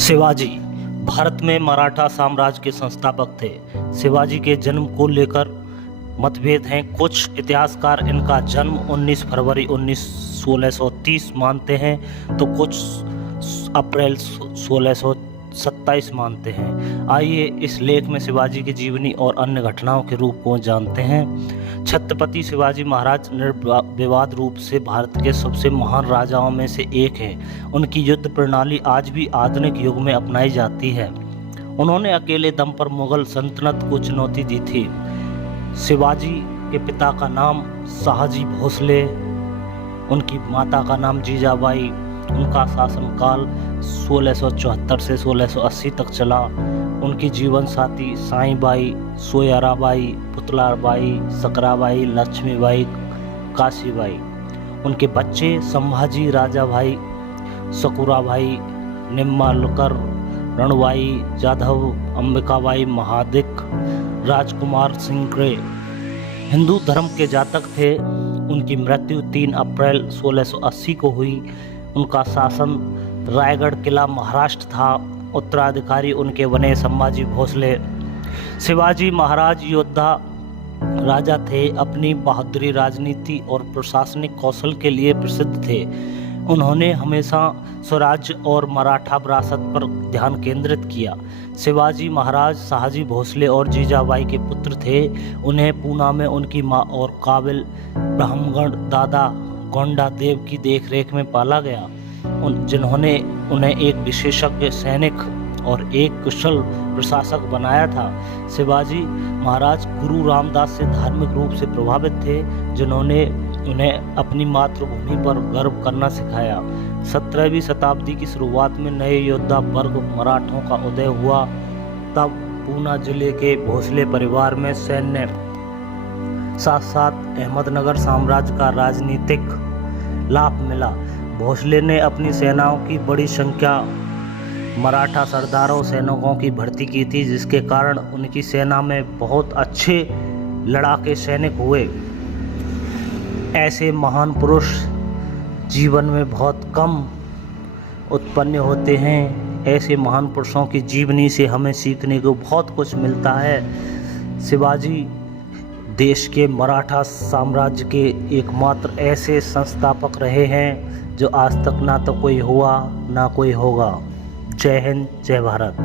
शिवाजी भारत में मराठा साम्राज्य के संस्थापक थे। शिवाजी के जन्म को लेकर मतभेद हैं। कुछ इतिहासकार इनका जन्म 19 फरवरी 1630 मानते हैं तो कुछ अप्रैल 1627 मानते हैं। आइए इस लेख में शिवाजी की जीवनी और अन्य घटनाओं के रूप को जानते हैं। छत्रपति शिवाजी महाराज निर्विवाद रूप से भारत के सबसे महान राजाओं में से एक हैं। उनकी युद्ध प्रणाली आज भी आधुनिक युग में अपनाई जाती है। उन्होंने अकेले दम पर मुगल सल्तनत को चुनौती दी थी। शिवाजी के पिता का नाम शाहजी भोसले, उनकी माता का नाम जीजाबाई। उनका शासनकाल 1674 से 1680 तक चला। उनकी जीवन साथी साईबाई, सोयराबाई, पुतलाबाई, सकराबाई, लक्ष्मीबाई, काशीबाई। उनके बच्चे संभाजी, राजाभाई, सकुराभाई, निम्मालकर, रणबाई, जाधव, अंबिकाबाई, महादिक, राजकुमार सिंह हिंदू धर्म के जातक थे। उनकी मृत्यु 3 अप्रैल 1680 को हुई। उनका शासन रायगढ़ किला महाराष्ट्र था। उत्तराधिकारी उनके बने संभाजी भोसले। शिवाजी महाराज योद्धा राजा थे। अपनी बहादुरी, राजनीति और प्रशासनिक कौशल के लिए प्रसिद्ध थे। उन्होंने हमेशा स्वराज्य और मराठा विरासत पर ध्यान केंद्रित किया। शिवाजी महाराज शाहजी भोसले और जीजाबाई के पुत्र थे। उन्हें पूना में उनकी मां और काबिल ब्राह्मण दादा गोंडा देव की देखरेख में पाला गया, जिन्होंने उन्हें एक विशेषज्ञ सैनिक और एक कुशल प्रशासक बनाया था। शिवाजी महाराज गुरु रामदास से धार्मिक रूप से प्रभावित थे, जिन्होंने उन्हें अपनी मातृभूमि पर गर्व करना सिखाया। 17वीं शताब्दी की शुरुआत में नए योद्धा वर्ग मराठों का उदय हुआ। तब पूना जिले के भोसले परिवार में सैन्य साथ साथ अहमदनगर साम्राज्य का राजनीतिक लाभ मिला। भोसले ने अपनी सेनाओं की बड़ी संख्या मराठा सरदारों सैनिकों की भर्ती की थी, जिसके कारण उनकी सेना में बहुत अच्छे लड़ाके सैनिक हुए। ऐसे महान पुरुष जीवन में बहुत कम उत्पन्न होते हैं। ऐसे महान पुरुषों की जीवनी से हमें सीखने को बहुत कुछ मिलता है। शिवाजी देश के मराठा साम्राज्य के एकमात्र ऐसे संस्थापक रहे हैं जो आज तक ना तो कोई हुआ ना कोई होगा। जय हिंद, जय भारत।